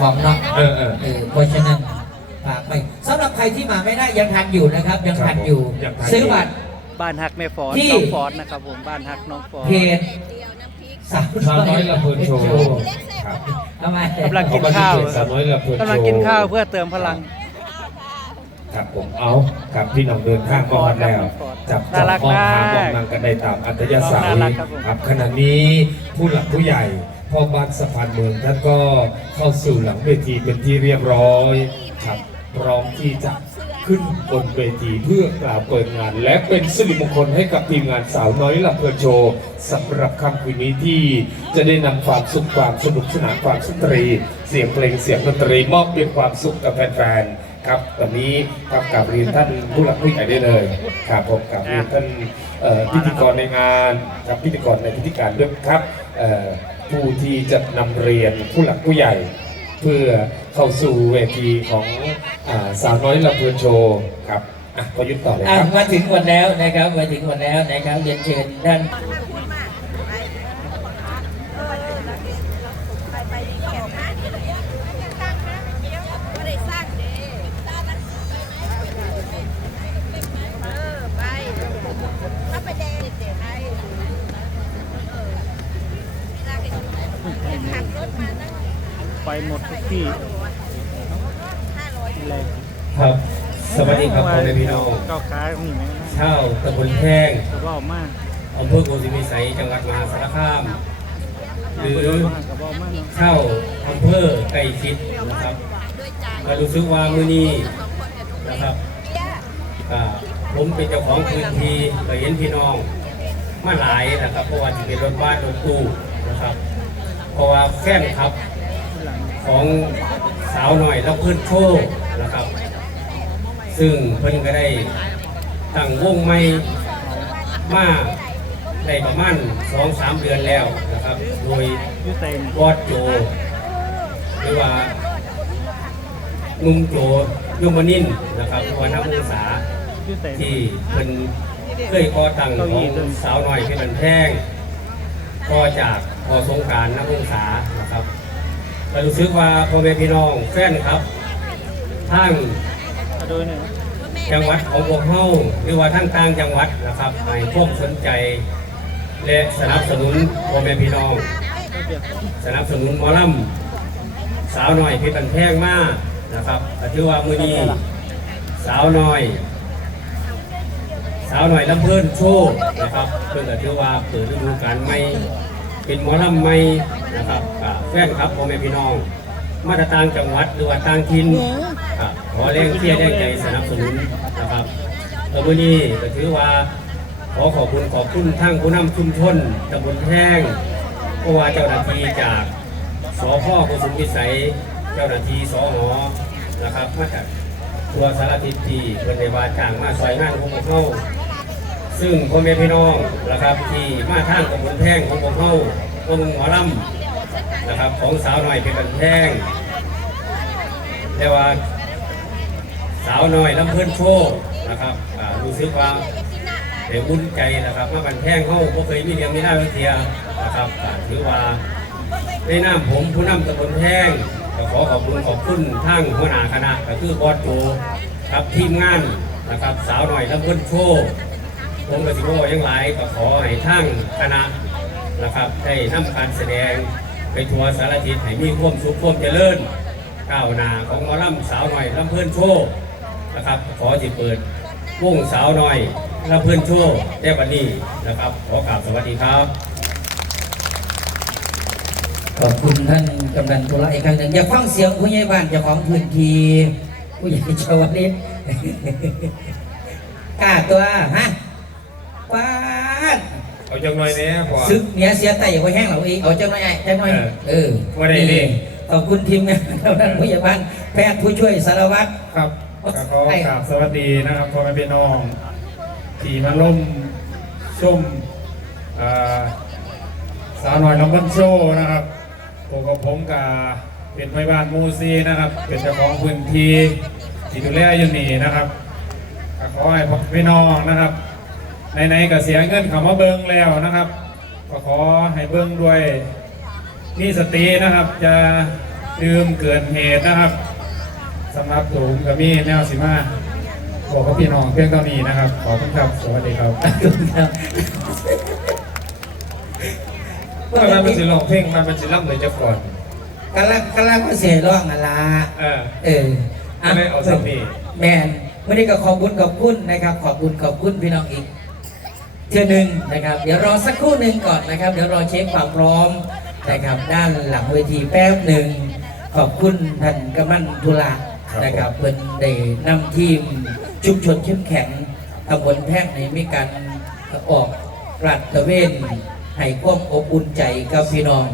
ของเนาะเออเออเออเพราะฉะนั้นฝากไปสำหรับใครที่มาไม่ได้ยังทันอยู่นะครับ ยังทันอยู่ยังทันอยู่ซื้อบัตร บ้านฮักแม่ฟอนที่ น้องฟอนนะครับผมบ้านฮักน้องฟอนเพจสาวสาวน้อยลำเพลินโชว์ครับทำไมกำลังกินข้าวสาวน้อยลำเพลินโชว์กำลังกินข้าวเพื่อเติมพลัง ครับผมเอากับพี่น้องเดินข้างก็มาแล้ว จับจัน่าบรักมองหามมากองนางกันได้ตามอัธยาศัยน่ารักครับผม ครับขณะนี้ผู้หลักผู้ใหญ่ พ่อบ้านสะพานเมืองท่านก็เข้าสู่หลังเวทีเป็นที่เรียบร้อยครับพร้อมที่จะขึ้นบนเวทีเพื่อกล่าวเปิดงาน และเป็นสิริมงคลให้กับทีมงานสาวน้อยลำเพลินโชว์สำหรับค่ำคืนนี้ที่จะได้นำความสุขความสนุกสนานความสุนทรี เสียงเพลงเสียงดนตรีมอบเป็นความสุขกับแฟนๆครับตอนนี้ครับกับเรียนท่านผู้หลักผู้ใหญ่ได้เลยครับผมกับเรียนท่านพิธีกรในงานครับพิธีกรในพิธีการด้วยครับเอ่อ ผู้ที่จะนำเรียนผู้หลักผู้ใหญ่ เพื่อเข้าสู่เวทีของอาสาวน้อยลำเพลินโชว์ครับอะก็ยุดต่อเลยครับมาถึงวันแล้วนะครับมาถึงวันแล้วนะครับเรียนเชิญท่าน หมดทุกที่เลยครับ สวัสดีครับพ่อแม่พี่น้องเก้าขามีไหมเช่าตำบลแข้งกระเป๋ามากอำเภอโกสิมิสัยจังหวัดมหาสารคาม หรือกระเป๋ามากเนาะเข้าอำเภอไก่ชิดนะครับก็รู้สึกว่ามือนี้นะครับอ่าผมเป็นเจ้าของพื้นที่ก็เห็นพี่น้องมาหลายนะครับ เพราะว่าจะเป็นรถบ้านรถตู้นะครับ เพราะว่าแฟนครับ ของสาวหน่อยแล้วเพื่อนโชว์นะครับ ซึ่งเพิ่นก็ได้ตั้งวงใหม่มาได้ประมาณสองสามเดือนแล้วนะครับ โดยบอดโจหรือว่านุ่มโจยมนินนะครับวันนักศึกษาที่เป็นเคยก่อตั้งของสาวน้อยเพชรบันแพงก็จากพอสงกรารนักศึกษานะครับ ก็รู้สึกว่าพ่อแม่พี่น้องแฟนครับทั้งมานจังหวัดของพวกเฮาหรือว่าทั้งต่างจังหวัดนะครับให้ความสนใจ และสนับสนุนพ่อแม่พี่น้อง สนับสนุนหมอลำสาวหน่อยเพชรบันแพงมากนะครับก็ถือว่ามือนี้สาวหน่อย สาวหน่อยลำเพิ่นโชว์นะครับเพื่อนก็ถือว่าเปิดฤดูกาลใหม่ เป็นหมอลำใหม่นะครับกับแฟนครับพ่อแม่พี่น้อง มาตรต่างจังหวัดหรือว่าต่างถิ่นครับขอแรงเชียร์แรงใจสนับสนุนนะครับแล้ววันนี้ก็ถือว่าขอขอบคุณขอบคุณทั้งผู้นำชุมชนตำบลแห้งเพราะว่าเจ้าหน้าที่จากสพโกสุมพิสัย เจ้าหน้าที่สหนะครับมาจากตัวสารทิศที่เพื่อนในวาจ้างมาซอยงานของพวกเขา ซึ่งพ่อแม่พี่น้องนะครับที่มาทางตำบลแพงของพวกเข้าวงหมอลำนะครับ ของสาวหน่อยเป็นบันแพงแต่ว่าสาวหน้อยลำเพื่อนโชว์นะครับรู้สึกว่าเดี๋ยวบุญใจนะครับมาบันแพงเข้าบ่เคยมีเรียงมีหน้าวิเทียนะครับถือว่าในนามผมผู้นำตำบลแห้งก็ขอขอบคุณขอบคุณทั้งหัวหน้าคณะก็คือบอสโจครับทีมงานนะครับสาวหน่อยลำเพิ่นโชว์ ผมกับสิโบยังหลายก็ขอให้ทั้งคณะนะครับได้นำการแสดงไปทัวร์สารทิศให้มีความสุขความเจริญก้าวหน้าของหมอลำสาวหน่อยลำเพิ่นโชว์นะครับ ขอจิเปิดวงสาวหน่อยลำเพิ่นโชว์ได้วันนี้นะครับ ขอกราบสวัสดีครับ ขอบคุณท่านกำนันตุลาอีกครั้งหนึ่งอยากฟังเสียงผู้ใหญ่บ้านเจ้าของพื้นที่ผู้ใหญ่ชาวลิตกล้าตัวฮะ เอาจังหน่อยเนี้ยพอ ซึกเหนียเสียไตไว้แห้งเหล่าอีกเอาจังหน่อยไอ้จังหน่อยเออเออว่าได้ดิขอบคุณทีมงานกำนันผู้ใหญ่บ้านแพทย์ผู้ช่วยสารวัตร ครับก็ขอกราบสวัสดีนะครับพ่อแม่พี่น้องที่มาร่วมชมอ่าสาวหน่อยน้องบันโชนะครับตัวกับผมกับเป็นพยาบาลมูซีนะครับ เป็นเจ้าของพื้นที่ที่ดูแลอยู่นี่นะครับก็ขอให้พ่อพี่น้องนะครับ ในๆก็เสียเงินเขามาเบิ้งแล้วนะครับ ก็ขอให้เบิ้งด้วยนี่สตินะครับ จะดื่มเกินเหตุนะครับสำหรับตูมกับมี่แนวสิมาบอกกับพี่น้องเพียงเท่านี้นะครับ ขอบคุณครับสวัสดีครับครับเมื่อมันเป็นศิลป์เพลงมันเป็นศิลป์เลยจะก่อนกำลังกำลังมาเสียร้องอะละเออเออไม่เอาสักนี่แมนวันนี้ก็ขอบคุณขอบคุณนะครับ ขอบคุณขอบคุณพี่น้องอีก เทื่อหนึ่งนะครับ เดี๋ยวรอสักครู่หนึ่งก่อนนะครับ เดี๋ยวรอเช็คความพร้อมนะครับ ด้านหลังเวทีแป๊บหนึ่งขอบคุณท่านกำมันธุระนะครับเป็นได้นำทีมชุมชนเข้มแข็งตำบลแพร่งในมีการออกรัดตระเวนให้ความอบอุ่นใจกับพี่น้อง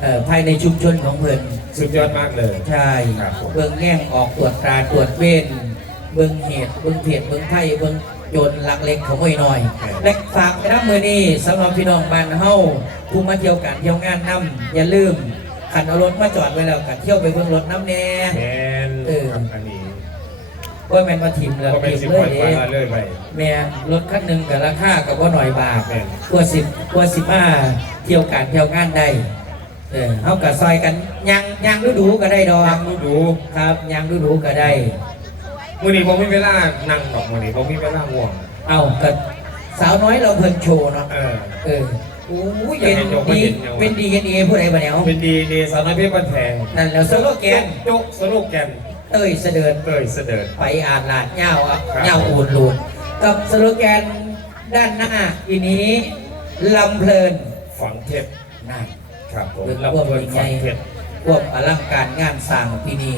เอ่อภายในชุมชนของเพิ่นสุดยอดมากเลยใช่ครับผมเบื้องแง่งออกตรวจตราตรวจเวรเบื้องเหตุเบื้องเพจเบื้องไทยเบื้องโจรลักเล็กขโมยน้อยและฝากไปนะมือนี้สำหรับพี่น้องบ้านเฮาผู้มาเที่ยวกันเที่ยวงานน้ำอย่าลืมขันเอารถมาจอดไว้แล้วกันเที่ยวไปเบื้องรถน้ำแน่แมนเออครับอันนี้ว่าแมนมาถิ่มแล้วก็เป็นถิ่มสิบเลปล่อยยเด้มาเลยไปแม่รถคันหนึ่งกับราคากับว่าหน่อยบาทแม่นกว่าสิบกว่าสิบมาเที่ยวกันเที่ยวงานได้เออเฮากับซอยกันยังยังดูดูๆก็ได้ดอกฟังดูดูครับยังดูดูๆก็ได้ มื่อนี้ผมมีเวลานั่งหรอกมื่อนี้ผมมีเวลาง่วงเอากับสาวน้อยเราเพิ่นโชว์เนาะเออ เออโอ้ยอยากเป็นเห็นโยมดีเห็นโยมเป็นดีกันเอผู้ใดบ่แล้วเป็นดีดีสาวน้อยเพชรบ้านแพงนั่นแล้วสโลแกนโจ๊กสโลแกนเต้ยเสดินเต้ยเสด็จไปอ่านลาดเหย้าอะครับเหย้าอูนลูนกับสโลแกนด้านหน้าทีนี้ลำเพลินฝังเพชรนั่นครับผมเป็นรับพวกเงินยังฝัไงงเพชร พวกอลังการงานสร้างปีนี้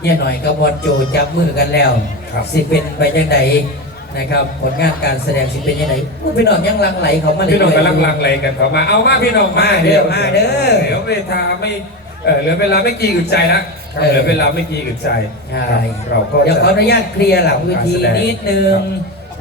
เนี่ยหน่อยกับบอลโจจับมือกันแล้วครับ สิเป็นไปยังไงนะครับ ผลงานการแสดงสิเป็นยังไงผู้พี่น้องยังหลังไหลเขามาพี่น้องเรื่ยๆกำลังลังเลกันเข้ามา เอามาพี่น้องมามาเด้อมาเด้อเดี๋ยวเวทาไม่เออเหลือเวลาไม่กี่อึดใจแล้วครับเออ เหลือเวลาไม่กี่อึดใจใช่ครับเราก็เดี๋ยวจะขออนุญาตเคลียร์หลังเวทีการแสดงนิดนึง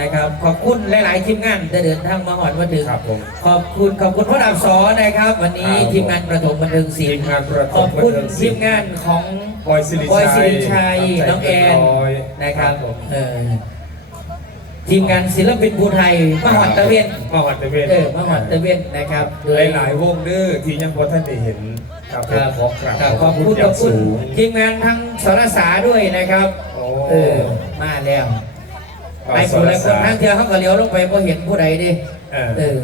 นะครับ ขอบคุณหลาย ๆ ทีมงานจะเดินทางมาหอดมาถึงครับผมขอบคุณขอบคุณพ่อดาบสอนะครับ วันนี้ครับผมทีมงานประถมบันเทิงศิลทีมป์งานประถขอมบคุณบันเทิงศิทีลมป์งานของบอยสิริบอยชัสิยริชัยครับน้องแอนใจเกินร้อยนะครับผม เออทีมงานศิลปินภูไทยมหอดตะเวนมหอดตะเวนเออมหอดตะเวนนะครับโดหลายหลายๆวงเด้อที่ยังพอท่านได้เห็นครับผมครับขอกราบครับขอบคุณอขย่าองบคุณสูง ทีมงานทั้งสรสาด้วยนะครับ โอ้ เออ มาแล้วเอา ไปสคนรละคสานทั้งเทียวเขาก็เลี้ยวลงไปพอเห็นผู้ใดดิเออเออ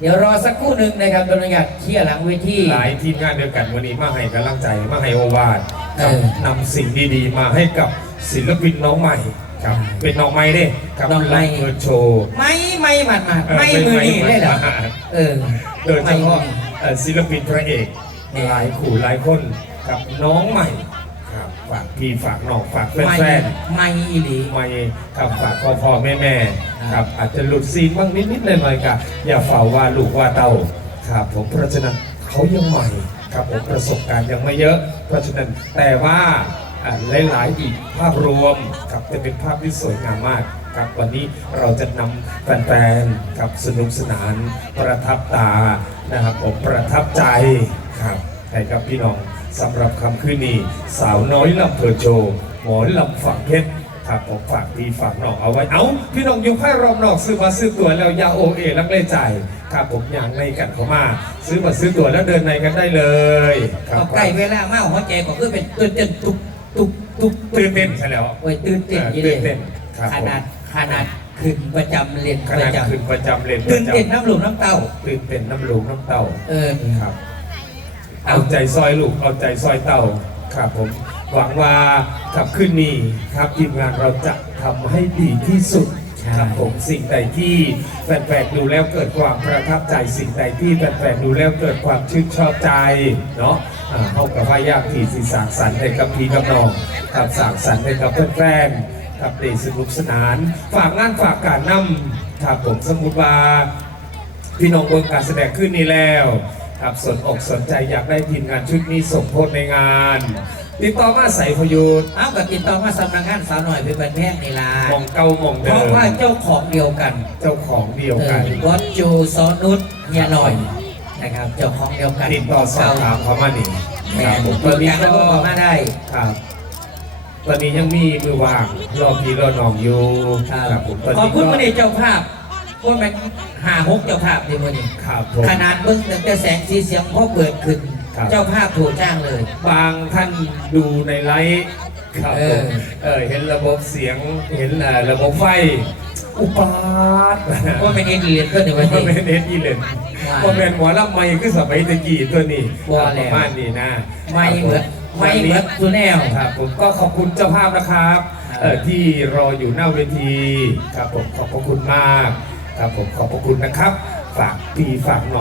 เดี๋ยวรอสักครู่หนึ่งนะครับโดยอนุญาตเคลียร์หลังเวทีหลายทีมงานเดียวกันวันนี้มาให้กำลังใจมาให้โอวาทเออนำสิ่งดีๆ มาให้กับศิลปินน้องใหม่ครับเป็นน้องใหม่เด้ครับน้องใหม่เปิดโชว์ไม่ไม่หมัดหมัดเออไม่ไม่มือไม่นี่เลยเหรอไม่เออโดยเฉพาะเอ่อศิลปินพระเอกเนี่ยหลายขู่หลายคนกับน้องใหม่ครับ ฝากพี่ฝากน้องฝากไม่แฟนไม่อีหลีๆใหม่ครับฝากพ่อพ่อแม่แม่ๆครับอาจจะหลุดซีนบ้างนิดๆหน่อยๆครับอย่าฝ่าว่าลูกว่าเต้าครับผมเพราะฉะนั้นเขายังใหม่ครับผมประสบการณ์ยังไม่เยอะ เพราะฉะนั้นแต่ว่าอ่าหลายๆอีกภาพรวมครับจะเป็นภาพที่สวยงามมากครับวันนี้เราจะนำแฟนๆครับสนุกสนานประทับตานะครับผมประทับใจครับให้กับพี่น้อง สำหรับคำคืนนี้ สาวน้อยลำเพอโจหมอลำฝังเพชรครับผมฝากพี่ฝากน้องเอาไว้ เอาพี่น้องอยู่ค่ายรอบนอกซื้อมาซื้อตั๋วแล้วอยาโอเอลักเล่ใจายครับผมอย่างในกันเข้ามา ซื้อมาซื้อตั๋วแล้วเดินในกันได้เลยครับเอาใกล้เวลามากหัวใจก็คือเป็นตื่นเต้นตุบตุบตุบตื่นเต้นใช่แล้วโอ้ยตื่นเต้นยี่ตื่นเต้นครับขนาดขนาดขึ้นประจำเรียนขประนาดจขึ้นประจำเรียนำปตื่นระจเต้นน้ำหลุมน้ำเต้าำตื่นเต้นน้ำลูกน้ำเต่าเออครับ เอาใจซอยลูก เอาใจซอยเต่าครับผม หวังว่าขับขึ้นนี้ครับทีมงานเราจะทำให้ดีที่สุดใช่ครับผมสิ่งใดที่แฟนๆดูแล้วเกิดความประทับใจสิ่งใดที่แฟนๆดูแล้วเกิดความชื่นชอบใจเนาะอ่าเข้ากับพายากที่สีสร้างสรรค์ให้กับพี่กับน้องกับสร้างสรรค์ให้กับเพื่อนๆกับเด็กสนุกสนาน ฝากงานฝากการนำครับผมสมมุติว่าพี่น้องเบิ่งการแสดงขึ้นนี้แล้ว ครับสนอกสนใจอยากได้ทีมงานชุดนี้ส่งโพสในงาน ติดต่อมาใส่พยุทธ์เอากับติดต่อมาสำนักงานสาวหน่อยเป็นบันแพงนี่ล่ะมองเก้ามองเพเดิราะมว่าเจ้าของเดียวกันเจ้าของเดียวกันเออวัดโจซอนุชเฮียหน่อยนะครับเจ้าของเดียวกันติดต่อสอบถามเขามานี่แหม่ครับผมตตัอวนนี้กลางก็ก็มาได้ ครับ ตอนนี้ยังมีมือวางรอพี่รอน้องอยู่ครับครับผมตอนขอบนี้คุณก็วันนี้เจ้าภาพ ว่ามันหาหกเจ้าภาพในวันนี้ครับผมขนาดเบิ้งตั้งแต่แสงสีเสียงพ่อเปิดขึ้น ครับ เจ้าภาพถูกจ้างเลย บางท่านดูในไลฟ์ครับเอผอ มเออเห็นระบบเสียงเห็นเอ่อระบบไฟ อุปาทว่าเป็นเอ็นดีเลนก็ในวันก็นี้ เป็นเอ็นอีเลนว่าก็เป็นหมอลำไม่คือสมัยตะกี้ตัวนี้ว่าแล้ว ประมาณนี้นะไม่เหมือนไม่เหมือนทุแนว ครับผมก็ขอบคุณเจ้าภาพนะครับเอ่อที่รออยู่หน้าเวทีครับผมขอบพระคุณมาก ครับผมขอบพระคุณนะครับ ฝากพี่ฝากน้อง